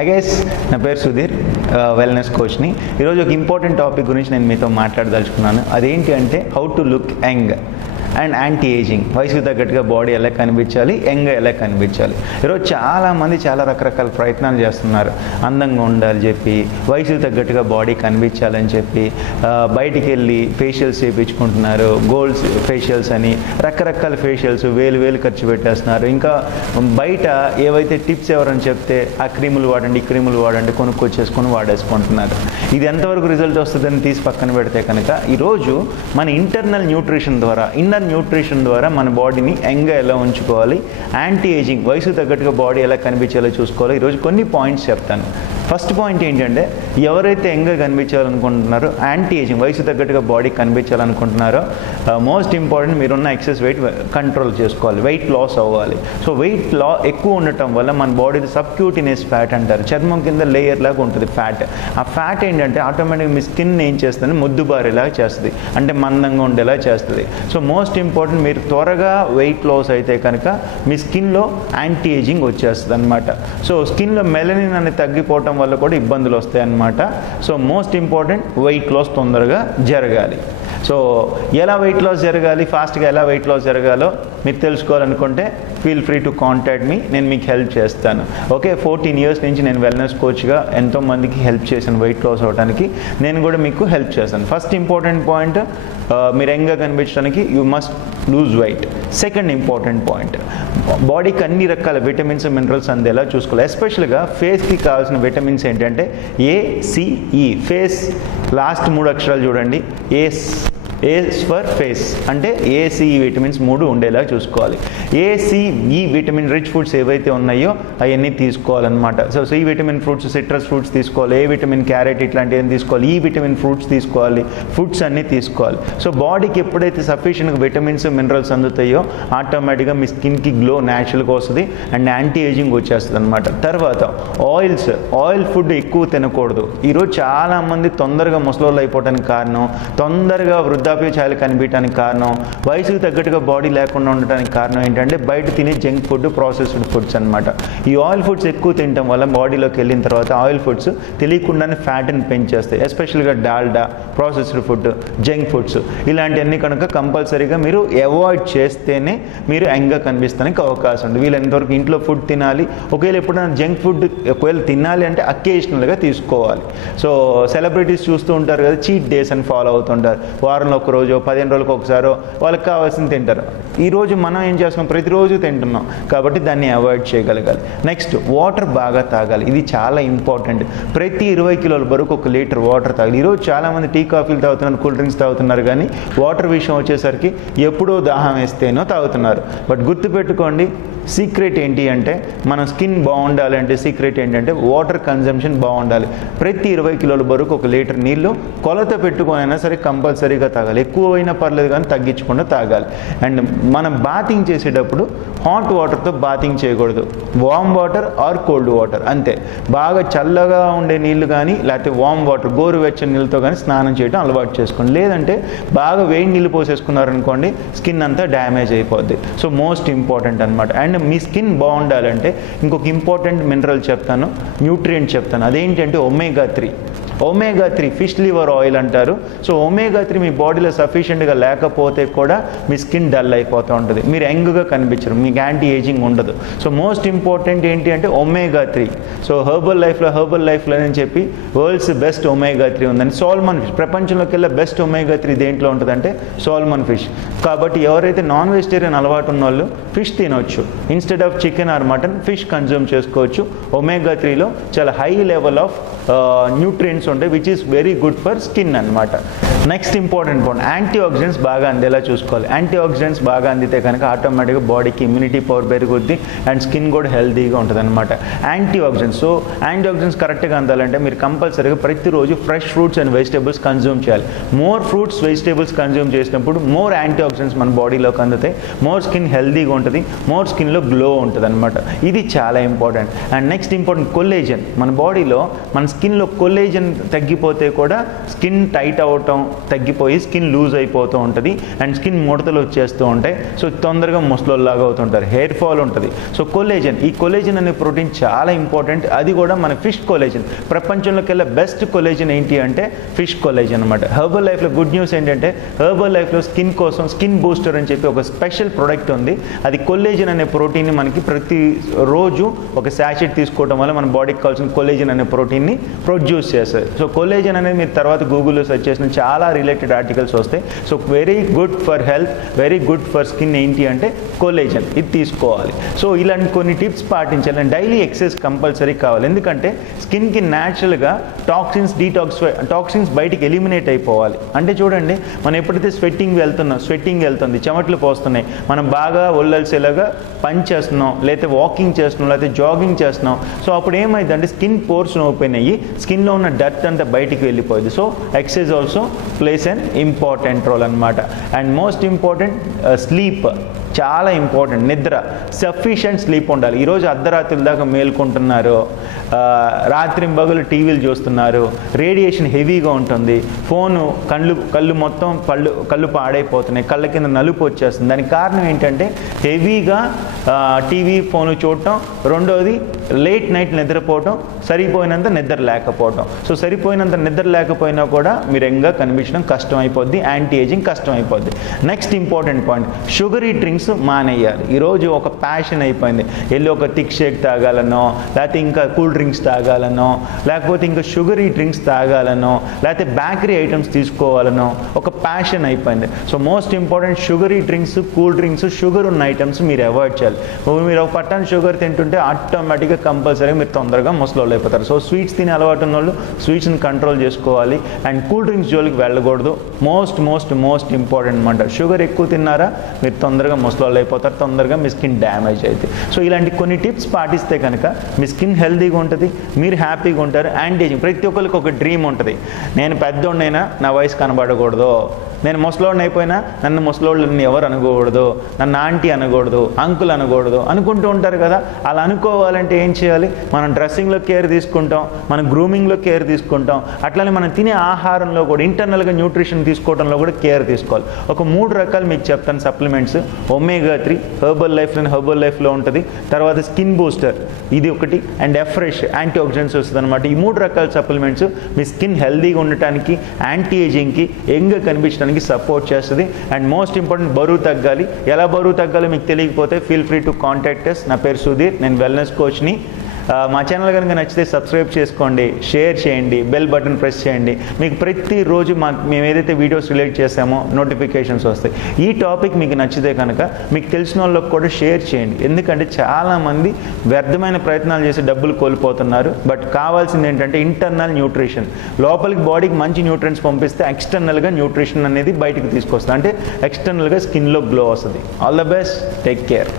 Hi guys, నా పేరు Sudheer, wellness కోచ్ని. ఈరోజు ఒక ఇంపార్టెంట్ టాపిక్ గురించి నేను మీతో మాట్లాడదలుచుకున్నాను. అదేంటి అంటే how to look young and anti ageing. వయసుకు తగ్గట్టుగా బాడీ ఎలా కనిపించాలి, యంగ్గా ఎలా కనిపించాలి. ఈరోజు చాలామంది చాలా రకరకాల ప్రయత్నాలు చేస్తున్నారు. అందంగా ఉండాలని చెప్పి, వయసుకు తగ్గట్టుగా బాడీ కనిపించాలని చెప్పి బయటికి వెళ్ళి ఫేషియల్స్ చేయించుకుంటున్నారు. గోల్డ్ ఫేషియల్స్ అని రకరకాల ఫేషియల్స్ వేలు ఖర్చు పెట్టేస్తున్నారు. ఇంకా బయట ఏవైతే టిప్స్ ఎవరని చెప్తే ఆ క్రీములు వాడండి, ఈ క్రీములు వాడండి కొనుక్కొచ్చేసుకొని వాడేసుకుంటున్నారు. ఇది ఎంతవరకు రిజల్ట్ వస్తుందని తీసి పక్కన పెడితే కనుక ఈరోజు మన ఇంటర్నల్ న్యూట్రిషన్ ద్వారా, న్యూట్రిషన్ ద్వారా మన బాడీని యంగ్గా ఎలా ఉంచుకోవాలి, యాంటీ ఏజింగ్ వయసు తగ్గట్టుగా బాడీ ఎలా కనిపించేలా చూసుకోవాలి. ఈరోజు కొన్ని పాయింట్స్ చెప్తాను. ఫస్ట్ పాయింట్ ఏంటంటే, ఎవరైతే యంగ్గా కనిపించాలనుకుంటున్నారో, యాంటీ ఏజింగ్ వయసు తగ్గట్టుగా బాడీ కనిపించాలనుకుంటున్నారో, మోస్ట్ ఇంపార్టెంట్ మీరున్న ఎక్సెస్ వెయిట్ కంట్రోల్ చేసుకోవాలి, వెయిట్ లాస్ అవ్వాలి. సో వెయిట్ ఎక్కువ ఉండటం వల్ల మన బాడీలో సబ్క్యూటినియస్ ఫ్యాట్ అంటారు, చర్మం కింద లేయర్ లాగా ఉంటుంది ఫ్యాట్. ఆ ఫ్యాట్ ఏంటంటే ఆటోమేటిక్గా మీ స్కిన్ ఏం చేస్తుంది, ముద్దుబారేలాగా చేస్తుంది, అంటే మందంగా ఉండేలా చేస్తుంది. సో మోస్ట్ ఇంపార్టెంట్, మీరు త్వరగా వెయిట్ లాస్ అయితే కనుక మీ స్కిన్లో యాంటీ ఏజింగ్ వచ్చేస్తుంది అనమాట. సో స్కిన్లో మెలనిన్ అనేది తగ్గిపోవటం వల్ల కూడా ఇబ్బందులు వస్తాయి అన్నమాట. So most important, weight loss తొందరగా జరగాలి. సో ఎలా వెయిట్ లాస్ జరగాలి, ఫాస్ట్గా ఎలా వెయిట్ లాస్ జరగాలో మీరు తెలుసుకోవాలనుకుంటే feel free to contact me, నేను మీకు హెల్ప్ చేస్తాను. ఓకే, 14 years నుంచి నేను వెల్నెస్ కోచ్గా ఎంతోమందికి హెల్ప్ చేశాను వెయిట్ లాస్ అవ్వడానికి. నేను కూడా మీకు హెల్ప్ చేస్తాను. ఫస్ట్ ఇంపార్టెంట్ పాయింట్, మీరు యంగ్గా కనిపించడానికి you must lose weight. Second important point, బాడీకి అన్ని రకాల విటమిన్స్ మినరల్స్ అందేలా చూసుకోవాలి. ఎస్పెషల్గా ఫేస్కి కావాల్సిన విటమిన్స్ ఏంటంటే ACE. ఫేస్ లాస్ట్ 3 అక్షరాలు చూడండి, ఏ ఫర్ ఫేస్, అంటే ACE విటమిన్స్ 3 ఉండేలా చూసుకోవాలి. ACE విటమిన్ రిచ్ ఫుడ్స్ ఏవైతే ఉన్నాయో అవన్నీ తీసుకోవాలన్నమాట. So C vitamin fruits, citrus fruits తీసుకోవాలి, ఏ విటమిన్ క్యారెట్ ఇట్లాంటివి తీసుకోవాలి, ఈ విటమిన్ ఫ్రూట్స్ తీసుకోవాలి, ఫుడ్స్ అన్నీ తీసుకోవాలి. సో బాడీకి ఎప్పుడైతే సఫిషియెంట్గా విటమిన్స్ మినరల్స్ అందుతాయో ఆటోమేటిక్గా మీ స్కిన్కి గ్లో న్యాచురల్గా వస్తుంది అండ్ యాంటీ ఏజింగ్ వచ్చేస్తుంది అనమాట. తర్వాత ఆయిల్ ఫుడ్ ఎక్కువ తినకూడదు. ఈరోజు చాలామంది తొందరగా ముసలోళ్ళు అయిపోవడానికి కారణం, తొందరగా వృద్ధాప్యచాలు కనిపించడానికి కారణం, వయసుకు తగ్గట్టుగా బాడీ లేకుండా ఉండడానికి కారణం ఏంటంటే బయట తినే జంక్ ఫుడ్, ప్రాసెస్డ్ ఫుడ్స్ అనమాట. ఈ ఆయిల్ ఫుడ్స్ ఎక్కువ తినడం వల్ల బాడీలోకి వెళ్ళిన తర్వాత ఆయిల్ ఫుడ్స్ తెలియకుండానే ఫ్యాట్ని పెంచేస్తాయి. ఎస్పెషల్గా Dalda, processed food, junk foods ఇలాంటివన్నీ కనుక కంపల్సరీగా మీరు అవాయిడ్ చేస్తేనే మీరు యంగ్గా కనిపిస్తానికి అవకాశం ఉంది. వీళ్ళంతవరకు ఇంట్లో ఫుడ్ తినాలి. ఒకవేళ ఎప్పుడైనా జంక్ ఫుడ్ ఒకవేళ తినాలి అంటే అకేషనల్గా తీసుకోవాలి. సో సెలబ్రిటీస్ చూస్తూ ఉంటారు కదా, చీట్ డేస్ అని ఫాలో అవుతుంటారు. వారంలో ఒక రోజు, 15 రోజులకు ఒకసారో వాళ్ళకి కావాల్సింది తింటారు. ఈరోజు మనం ఏం చేస్తున్నాం, ప్రతిరోజు తింటున్నాం కాబట్టి దాన్ని అవాయిడ్ చేయగలగాలి. నెక్స్ట్, వాటర్ బాగా తాగాలి. ఇది చాలా ఇంపార్టెంట్. ప్రతి 20 కిలోల వరకు 1 లీటర్ వాటర్ తాగాలి. ఈరోజు చాలామంది టీ కాఫీలు తాగుతున్నారు, కూల్ డ్రింక్స్ తాగుతున్నారు, కానీ వాటర్ విషయం వచ్చేసరికి ఎప్పుడో దాహం వేస్తేనో తాగుతున్నారు. బట్ గుర్తుపెట్టుకోండి, సీక్రెట్ ఏంటి అంటే, మన స్కిన్ బాగుండాలి అంటే సీక్రెట్ ఏంటంటే వాటర్ కన్జంప్షన్ బాగుండాలి. ప్రతి 20 కిలోల వరకు 1 లీటర్ నీళ్ళు కొలత పెట్టుకొనైనా సరే కంపల్సరీగా తాగాలి. ఎక్కువ అయినా పర్లేదు కానీ తగ్గించకుండా తాగాలి. అండ్ మనం బాతింగ్ చేసేటప్పుడు హాట్ వాటర్తో బాతింగ్ చేయకూడదు, warm water or cold water అంతే. బాగా చల్లగా ఉండే నీళ్ళు కానీ లేకపోతే వామ్ వాటర్, గోరువెచ్చని నీళ్ళతో కానీ స్నానం చేయడం అలవాటు చేసుకోండి. లేదంటే బాగా వేడి నీళ్ళు పోసేసుకున్నారనుకోండి, స్కిన్ అంతా డ్యామేజ్ అయిపోద్ది. సో మోస్ట్ ఇంపార్టెంట్ అనమాట. అండ్ మీ స్కిన్ బాగుండాలంటే ఇంకొక ఇంపార్టెంట్ మినరల్ చెప్తాను, న్యూట్రియంట్ చెప్తాను. అదేంటంటే ఒమేగా 3 ఫిష్ లివర్ ఆయిల్ అంటారు. సో ఒమేగా 3 మీ బాడీలో సఫిషియెంట్గా లేకపోతే కూడా మీ స్కిన్ డల్ అయిపోతూ ఉంటుంది, మీరు యంగ్గా కనిపించరు, మీకు యాంటీ ఏజింగ్ ఉండదు. సో మోస్ట్ ఇంపార్టెంట్ ఏంటి అంటే ఒమేగా 3. సో హెర్బల్ లైఫ్లో అని చెప్పి వరల్డ్స్ బెస్ట్ ఒమేగా 3 ఉందని. సాల్మన్ ఫిష్, ప్రపంచంలోకి వెళ్ళే బెస్ట్ ఒమేగా 3 దేంట్లో ఉంటుందంటే సాల్మన్ ఫిష్. కాబట్టి ఎవరైతే నాన్ వెజిటేరియన్ అలవాటు ఉన్న వాళ్ళు ఫిష్ తినొచ్చు, instead of chicken or mutton fish consume చేసుకోవచ్చు. ఒమేగా 3లో చాలా హై లెవెల్ ఆఫ్ న్యూట్రియంట్స్ ఉంటాయి, which is very good for skin అనమాట. Next important point, anti oxidants బాగా అందేలా చూసుకోవాలి. యాంటీ ఆక్సిడెంట్స్ బాగా అందితే కనుక ఆటోమేటిక్గా బాడీకి ఇమ్యూనిటీ పవర్ పెరుగుద్ది అండ్ స్కిన్ కూడా హెల్తీగా ఉంటుంది అనమాట. యాంటీ ఆక్సిడెంట్స్ కరెక్ట్గా అందాలంటే మీరు కంపల్సరీగా ప్రతిరోజు fresh fruits and vegetables consume చేయాలి. మోర్ ఫ్రూట్స్, వెజిటేబుల్స్ కన్జ్యూమ్ చేసినప్పుడు మోర్ యాంటీ ఆక్సిడెంట్స్ మన బాడీలోకి అందుతాయి, మోర్ స్కిన్ హెల్తీగా ఉంటుంది, మోర్ స్కిన్లో గ్లో ఉంటుంది అనమాట. ఇది చాలా important. And next important, collagen. మన బాడీలో, మన స్కిన్లో కొల్లేజన్ తగ్గిపోతే కూడా స్కిన్ టైట్ అవ్వటం, తగ్గిపోయి స్కిన్ లూజ్ అయిపోతూ ఉంటుంది అండ్ స్కిన్ ముడతలు వచ్చేస్తూ ఉంటాయి. సో తొందరగా ముసలోళ్ళలాగా అవుతుంటారు. హెయిర్ ఫాల్ ఉంటుంది. సో కొలేజన్, ఈ కొలేజన్ అనే ప్రోటీన్ చాలా ఇంపార్టెంట్. అది కూడా మన ఫిష్ కొలేజన్. ప్రపంచంలోకెల్లా బెస్ట్ కొలేజన్ ఏంటి అంటే ఫిష్ కొలేజన్ అనమాట. హెర్బల్ లైఫ్లో గుడ్ న్యూస్ ఏంటంటే హెర్బల్ లైఫ్లో స్కిన్ కోసం స్కిన్ బూస్టర్ అని చెప్పి ఒక స్పెషల్ ప్రోడక్ట్ ఉంది. అది కొలేజన్ అనే ప్రోటీన్ని మనకి ప్రతి రోజు ఒక శాచెట్ తీసుకోవడం వల్ల మన బాడీకి కావాల్సిన కొలేజన్ అనే ప్రోటీన్ని ప్రొడ్యూస్ చేస్తుంది. సో కొలేజన్ అనేది మీరు తర్వాత గూగుల్లో సెర్చ్ చేసిన చాలా రిలేటెడ్ ఆర్టికల్స్ వస్తాయి. So very good for health, very good for skin ఏంటి అంటే కొలేజన్, ఇది తీసుకోవాలి. సో ఇలాంటి కొన్ని టిప్స్ పాటించాలి. డైలీ ఎక్సర్సైజ్ కంపల్సరీ కావాలి. ఎందుకంటే స్కిన్కి న్యాచురల్గా టాక్సిన్స్ బయటికి ఎలిమినేట్ అయిపోవాలి. అంటే చూడండి, మనం ఎప్పుడైతే స్వెట్టింగ్ వెళ్తుంది, చెమటలు పోస్తున్నాయి, మనం బాగా ఒళ్ళల్సేలాగా పని చేస్తున్నాం, లేకపోతే వాకింగ్ చేస్తున్నాం, లేకపోతే జాగింగ్ చేస్తున్నాం. సో అప్పుడు ఏమైందంటే స్కిన్ పోర్స్ ఓపెన్ అయ్యి స్కిన్లో ఉన్న డర్ట్ అంతా బయటికి వెళ్ళిపోయింది. So exercise also plays an important role అనమాట. అండ్ మోస్ట్ ఇంపార్టెంట్ స్లీప్ చాలా ఇంపార్టెంట్. నిద్ర, సఫిషియంట్ స్లీప్ ఉండాలి. ఈరోజు అర్ధరాత్రుల దాకా మేల్కొంటున్నారు, రాత్రింబగలు టీవీలు చూస్తున్నారు, రేడియేషన్ హెవీగా ఉంటుంది, ఫోను కళ్ళు మొత్తం కళ్ళు పాడైపోతున్నాయి, కళ్ళ కింద నలుపు వచ్చేస్తుంది. దానికి కారణం ఏంటంటే హెవీగా టీవీ ఫోను చూడటం, రెండోది లేట్ నైట్ నిద్రపోవటం, సరిపోయినంత నిద్ర లేకపోవటం. సో సరిపోయినంత నిద్ర లేకపోయినా కూడా మీరు యంగ్గా కనిపించడం కష్టం అయిపోద్ది, యాంటీ ఏజింగ్ కష్టం అయిపోద్ది. Next important point, sugary drinks మానేయాలి. ఈరోజు ఒక ప్యాషన్ అయిపోయింది, వెళ్ళి ఒక థిక్ షేక్ తాగాలనో, లేకపోతే ఇంకా కూల్ డ్రింక్స్ తాగాలనో, లేకపోతే ఇంకా షుగరీ డ్రింక్స్ తాగాలనో, లేకపోతే బేకరీ ఐటమ్స్ తీసుకోవాలనో ఒక ప్యాషన్ అయిపోయింది. So most important, sugary drinks, cool drinks, sugar ఉన్న ఐటమ్స్ మీరు అవాయిడ్ చేయాలి. మీరు ఒక పట్టాను షుగర్ తింటుంటే ఆటోమేటిక్గా కంపల్సరీగా మీరు తొందరగా ముసలోళ్ళు అయిపోతారు. సో స్వీట్స్ తినే అలవాటు ఉన్న వాళ్ళు స్వీట్స్ని కంట్రోల్ చేసుకోవాలి. అండ్ కూల్ డ్రింక్స్ జోలికి వెళ్ళకూడదు. మోస్ట్ ఇంపార్టెంట్ అనమాట. షుగర్ ఎక్కువ తిన్నారా మీరు తొందరగా ముసలోళ్ళు అయిపోతారు, తొందరగా మీ స్కిన్ డ్యామేజ్ అవుతుంది. సో ఇలాంటి కొన్ని టిప్స్ పాటిస్తే కనుక మీ స్కిన్ హెల్తీగా ఉంటుంది, మీరు హ్యాపీగా ఉంటారు. యాంటీ ఏజింగ్, ప్రతి ఒక్కరికి ఒక డ్రీమ్ ఉంటుంది. నేను పెద్దోడినైనా నా వయసు కనబడకూడదు, నేను ముసలోడిని అయిపోయినా నన్ను ముసలోళ్ళని ఎవరు అనకూడదు, నన్ను ఆంటీ అనకూడదు, అంకుల్ అనకూడదు అనుకుంటూ ఉంటారు కదా. అలా అనుకోవాలంటే ఏం చేయాలి? మనం డ్రెస్సింగ్లో కేర్ తీసుకుంటాం, మన గ్రూమింగ్లో కేర్ తీసుకుంటాం, అట్లానే మనం తినే ఆహారంలో కూడా ఇంటర్నల్గా న్యూట్రిషన్ తీసుకోవడంలో కూడా కేర్ తీసుకోవాలి. ఒక 3 రకాలు మీకు చెప్తాను సప్లిమెంట్స్. ఒమేగా-3 హెర్బల్ లైఫ్లో ఉంటుంది. తర్వాత స్కిన్ బూస్టర్ ఇది ఒకటి, అండ్ ఎఫ్రెష్ యాంటీ ఆక్సిడెంట్స్ వస్తుంది అనమాట. ఈ 3 రకాల సప్లిమెంట్స్ మీ స్కిన్ హెల్తీగా ఉండటానికి, యాంటీ ఏజింగ్కి, యంగ్గా కనిపించడానికి సపోర్ట్ చేస్తుంది. అండ్ మోస్ట్ ఇంపార్టెంట్, బరువు తగ్గాలి. ఎలా బరువు తగ్గాలో మీకు తెలియకపోతే feel free to contact us. నా పేరు సుధీర్, నేను వెల్నెస్ కోచ్ని. మా ఛానల్ కనుక నచ్చితే సబ్స్క్రైబ్ చేసుకోండి, షేర్ చేయండి, బెల్ బటన్ ప్రెస్ చేయండి. మీకు ప్రతిరోజు మేము ఏదైతే వీడియోస్ రిలీజ్ చేసామో నోటిఫికేషన్స్ వస్తాయి. ఈ టాపిక్ మీకు నచ్చితే కనుక మీకు తెలిసిన వాళ్ళకి కూడా షేర్ చేయండి. ఎందుకంటే చాలామంది వ్యర్థమైన ప్రయత్నాలు చేసి డబ్బులు కోల్పోతున్నారు. బట్ కావాల్సింది ఏంటంటే ఇంటర్నల్ న్యూట్రిషన్. లోపలికి బాడీకి మంచి న్యూట్రియంట్స్ పంపిస్తే ఎక్స్టర్నల్గా న్యూట్రిషన్ అనేది బయటికి తీసుకొస్తుంది. అంటే ఎక్స్టర్నల్గా స్కిన్లో గ్లో వస్తుంది. All the best, take care.